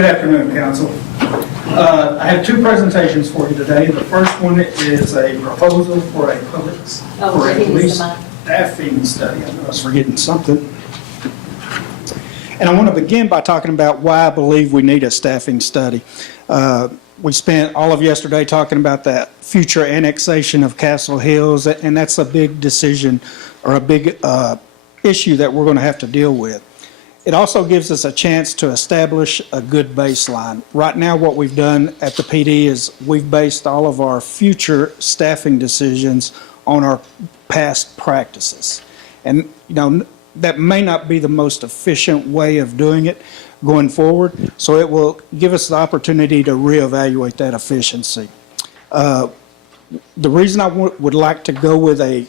Good afternoon, Council. I have two presentations for you today. The first one is a proposal for a police staffing study. I know I was forgetting something. And I want to begin by talking about why I believe we need a staffing study. We spent all of yesterday talking about that future annexation of Castle Hills, and that's a big decision or a big issue that we're going to have to deal with. It also gives us a chance to establish a good baseline. Right now, what we've done at the PD is we've based all of our future staffing decisions on our past practices. And, you know, that may not be the most efficient way of doing it going forward, so it will give us the opportunity to reevaluate that efficiency. The reason I would like to go with a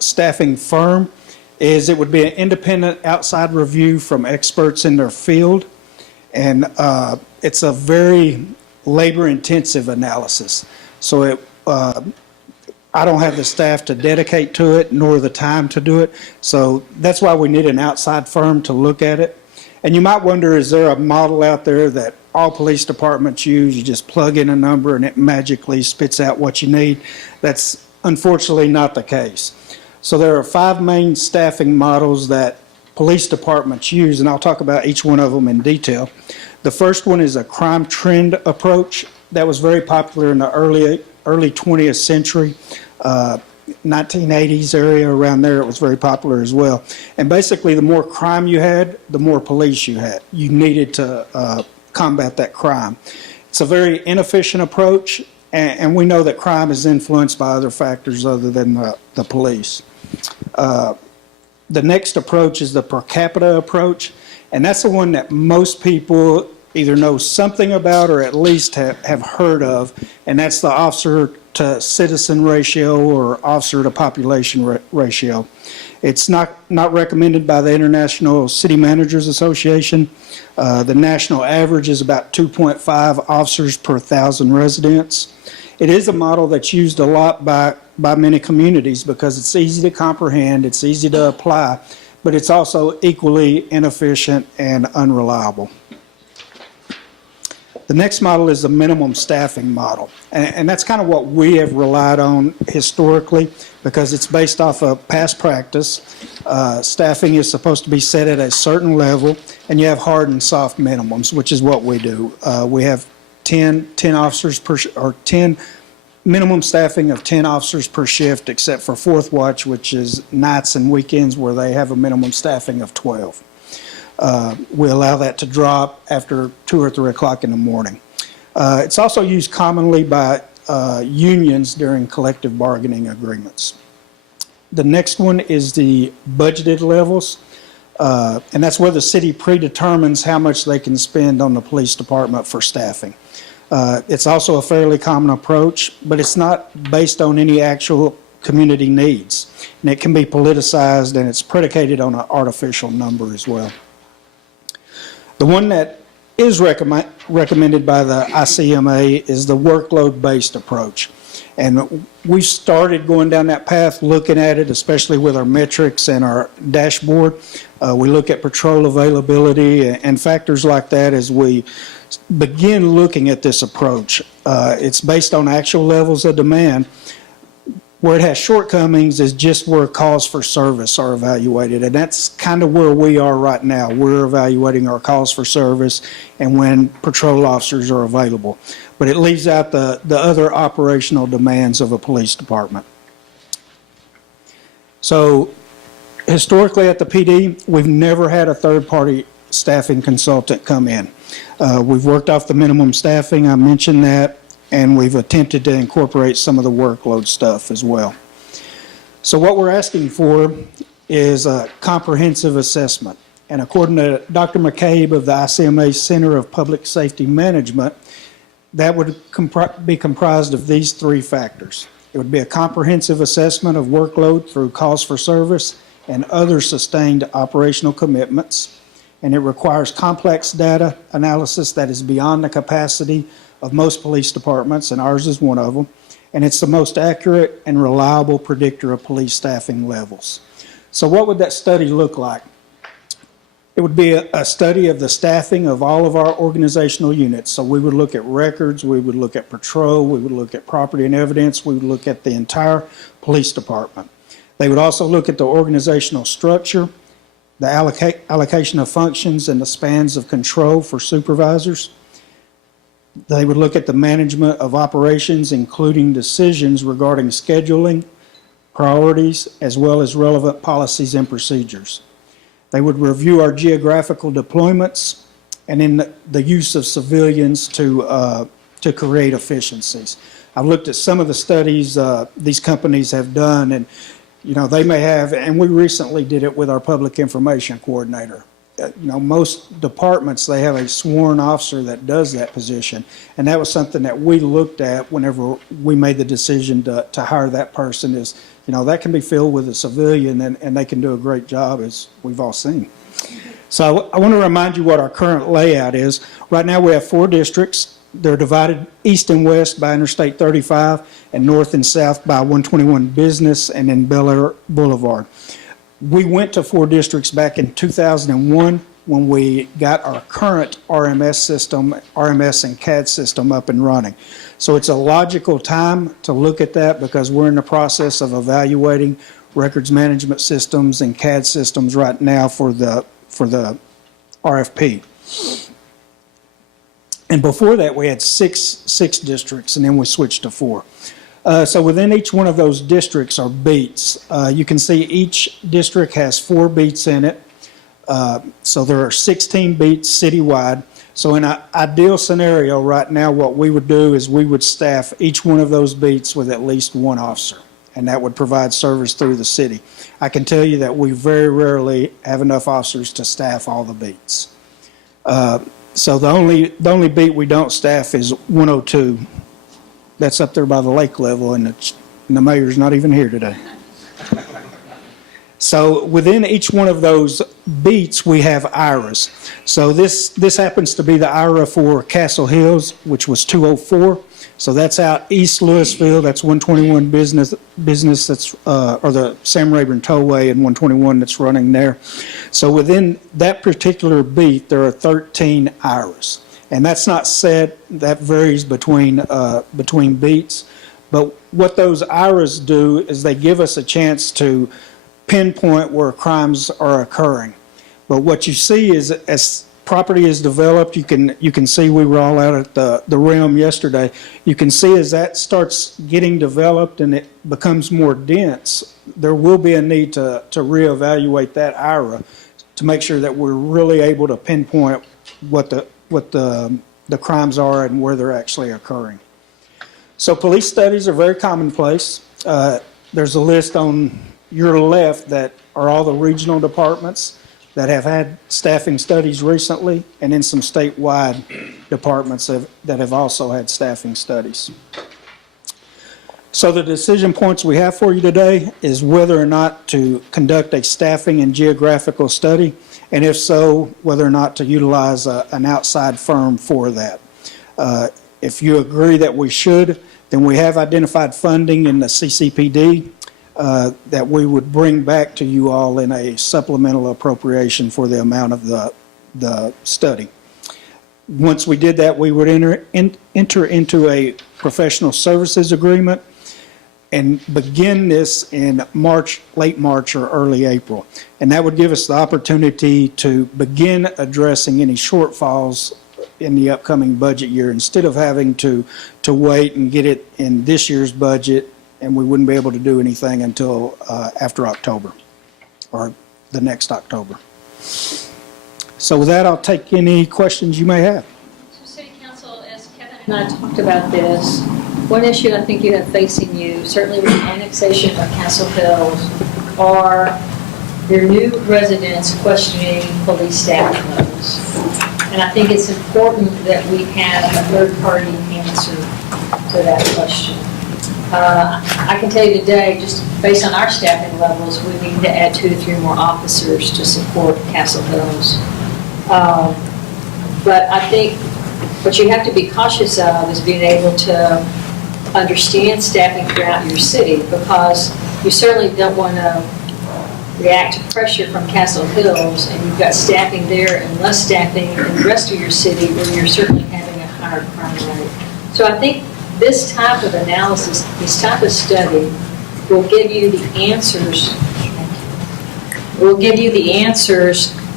staffing firm is it would be an independent outside review from experts in their field, and it's a very labor-intensive analysis. So I don't have the staff to dedicate to it, nor the time to do it, so that's why we need an outside firm to look at it. And you might wonder, is there a model out there that all police departments use? You just plug in a number and it magically spits out what you need. That's unfortunately not the case. So there are 5 main staffing models that police departments use, and I'll talk about each one of them in detail. The first one is a crime trend approach that was very popular in the early 20th century, 1980s area, around there. It was very popular as well. And basically, the more crime you had, the more police you had. You needed to combat that crime. It's a very inefficient approach, and we know that crime is influenced by other factors other than the police. The next approach is the per capita approach, and that's the one that most people either know something about or at least have heard of, and that's the officer to citizen ratio or officer to population ratio. It's not recommended by the International City Managers Association. The national average is about 2.5 officers per 1,000 residents. It is a model that's used a lot by many communities because it's easy to comprehend, it's easy to apply, but it's also equally inefficient and unreliable. The next model is the minimum staffing model, and that's kind of what we have relied on historically because it's based off of past practice. Staffing is supposed to be set at a certain level, and you have hard and soft minimums, which is what we do. We have 10 officers per, or 10 minimum staffing of 10 officers per shift, except for fourth watch, which is nights and weekends, where they have a minimum staffing of 12. We allow that to drop after 2 or 3 o'clock in the morning. It's also used commonly by unions during collective bargaining agreements. The next one is the budgeted levels, and that's where the city predetermines how much they can spend on the police department for staffing. It's also a fairly common approach, but it's not based on any actual community needs, and it can be politicized, and it's predicated on an artificial number as well. The one that is recommended by the ICMA is the workload-based approach. And we started going down that path, looking at it, especially with our metrics and our dashboard. We look at patrol availability and factors like that as we begin looking at this approach. It's based on actual levels of demand. Where it has shortcomings is just where calls for service are evaluated, and that's kind of where we are right now. We're evaluating our calls for service and when patrol officers are available. But it leaves out the other operational demands of a police department. So historically at the PD, we've never had a third-party staffing consultant come in. We've worked off the minimum staffing, I mentioned that, and we've attempted to incorporate some of the workload stuff as well. So what we're asking for is a comprehensive assessment. And according to Dr. McCabe of the ICMA Center of Public Safety Management, that would be comprised of these 3 factors. It would be a comprehensive assessment of workload through calls for service and other sustained operational commitments. And it requires complex data analysis that is beyond the capacity of most police departments, and ours is one of them, and it's the most accurate and reliable predictor of police staffing levels. So what would that study look like? It would be a study of the staffing of all of our organizational units. So we would look at records, we would look at patrol, we would look at property and evidence, we would look at the entire police department. They would also look at the organizational structure, the allocation of functions, and the spans of control for supervisors. They would look at the management of operations, including decisions regarding scheduling, priorities, as well as relevant policies and procedures. They would review our geographical deployments and in the use of civilians to create efficiencies. I've looked at some of the studies these companies have done, and they may have, and we recently did it with our public information coordinator. Most departments, they have a sworn officer that does that position, and that was something that we looked at whenever we made the decision to hire that person. Is that can be filled with a civilian, and they can do a great job, as we've all seen. So I want to remind you what our current layout is. Right now we have 4 districts. They're divided east and west by Interstate 35 and north and south by 121 Business and then Bel Air Boulevard. We went to 4 districts back in 2001 when we got our current RMS system, RMS and CAD system up and running. So it's a logical time to look at that because we're in the process of evaluating records management systems and CAD systems right now for the RFP. And before that, we had six districts, and then we switched to 4. So within each one of those districts are beats. You can see each district has 4 beats in it. So there are 16 beats citywide. So in an ideal scenario right now, what we would do is we would staff each one of those beats with at least 1 officer, and that would provide service through the city. I can tell you that we very rarely have enough officers to staff all the beats. So the only beat we don't staff is 102. That's up there by the lake level, and the mayor's not even here today. So within each one of those beats, we have IRAs. So this happens to be the IRA for Castle Hills, which was 204. So that's out East Louisville. That's 121 business that's or the Sam Rayburn Tollway and 121 that's running there. So within that particular beat, there are 13 IRAs, and that's not set. That varies between beats. But what those IRAs do is they give us a chance to pinpoint where crimes are occurring. But what you see is as property is developed, you can see we were all out at the Realm yesterday. You can see as that starts getting developed and it becomes more dense, there will be a need to reevaluate that IRA to make sure that we're really able to pinpoint what the crimes are and where they're actually occurring. So police studies are very commonplace. There's a list on your left that are all the regional departments that have had staffing studies recently, and then some statewide departments that have also had staffing studies. So the decision points we have for you today is whether or not to conduct a staffing and geographical study, and if so, whether or not to utilize an outside firm for that. If you agree that we should, then we have identified funding in the CCPD that we would bring back to you all in a supplemental appropriation for the amount of the study. Once we did that, we would enter into a professional services agreement and begin this in March, late March or early April. And that would give us the opportunity to begin addressing any shortfalls in the upcoming budget year instead of having to wait and get it in this year's budget, and we wouldn't be able to do anything until after October or the next October. So with that, I'll take any questions you may have. So City Council, as Kevin and I talked about this, one issue I think you have facing you, certainly with the annexation of Castle Hills, are your new residents questioning police staffing levels. And I think it's important that we have a third-party answer to that question. I can tell you today, just based on our staffing levels, we need to add 2 to 3 more officers to support Castle Hills. But I think what you have to be cautious of is being able to understand staffing throughout your city, because you certainly don't want to react to pressure from Castle Hills, and you've got staffing there and less staffing in the rest of your city, then you're certainly having a higher crime rate. So I think this type of analysis, this type of study will give you the answers,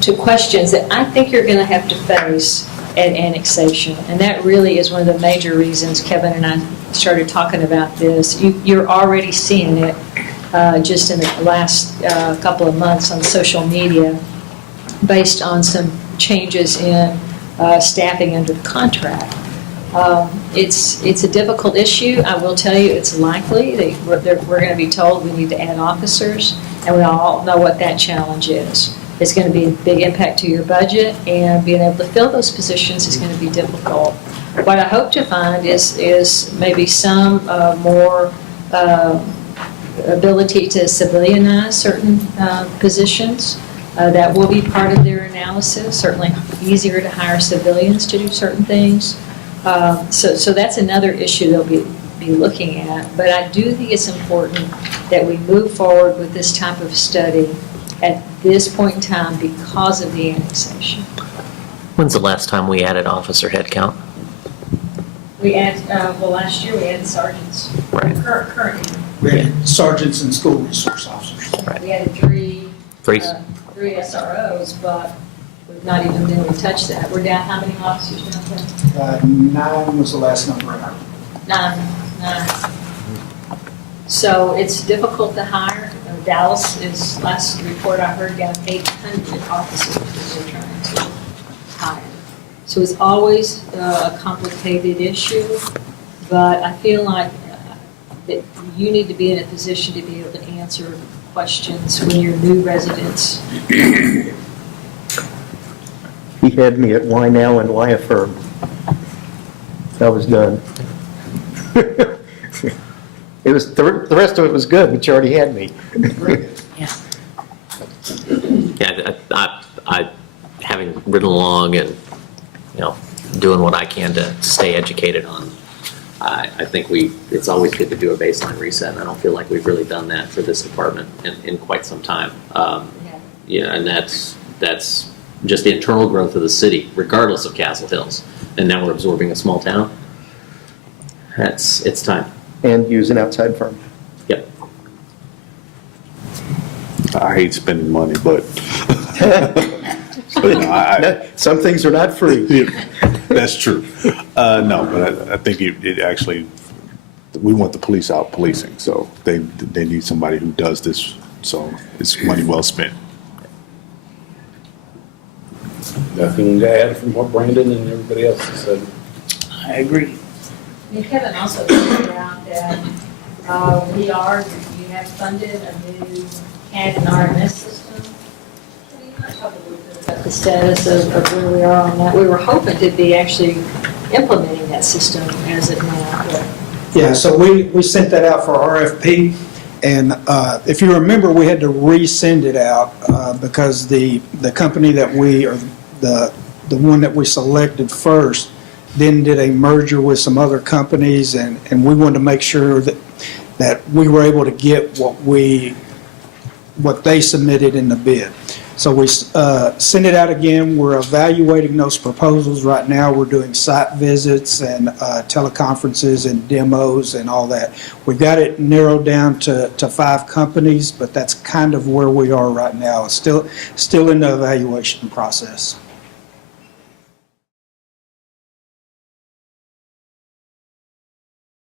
to questions that I think you're going to have to face at annexation. And that really is one of the major reasons Kevin and I started talking about this. You're already seeing it just in the last couple of months on social media based on some changes in staffing under the contract. It's a difficult issue. I will tell you it's likely that we're going to be told we need to add officers, and we all know what that challenge is. It's going to be a big impact to your budget, and being able to fill those positions is going to be difficult. What I hope to find is maybe some more ability to civilianize certain positions. That will be part of their analysis. Certainly easier to hire civilians to do certain things. So that's another issue they'll be looking at. But I do think it's important that we move forward with this type of study at this point in time because of the annexation. When's the last time we added officer headcount? We add, last year we added sergeants. Right. Currently. We had sergeants and school resource officers. Right. We added three SROs, but we've not even really touched that. We're down how many officers now? 9 was the last number I heard. Nine. So it's difficult to hire. Dallas is, last report I heard, down 800 officers that they're trying to hire. So it's always a complicated issue, but I feel like that you need to be in a position to be able to answer questions when you're new residents. He had me at why now and why affirm. I was done. It was the rest of it was good, but you already had me. Yeah, I having ridden along and doing what I can to stay educated on. I think it's always good to do a baseline reset, and I don't feel like we've really done that for this department in quite some time. And that's just the internal growth of the city, regardless of Castle Hills. And now we're absorbing a small town. It's time. And use an outside firm. Yep. I hate spending money, but Some things are not free. that's true. No, but I think it actually, we want the police out policing, so they need somebody who does this, so it's money well spent. Nothing to add from what Brandon and everybody else has said. I agree. Kevin also pointed out that you have funded a new CAD and RMS system. Can you talk a little bit about the status of where we are on that? We were hoping to be actually implementing that system as of now. But Yeah, so we sent that out for RFP, and if you remember, we had to resend it out because the company that the one that we selected first then did a merger with some other companies, and we wanted to make sure that we were able to get what they submitted in the bid. So we sent it out again. We're evaluating those proposals right now. We're doing site visits and teleconferences and demos and all that. We've got it narrowed down to 5 companies, but that's kind of where we are right now. It's still in the evaluation process.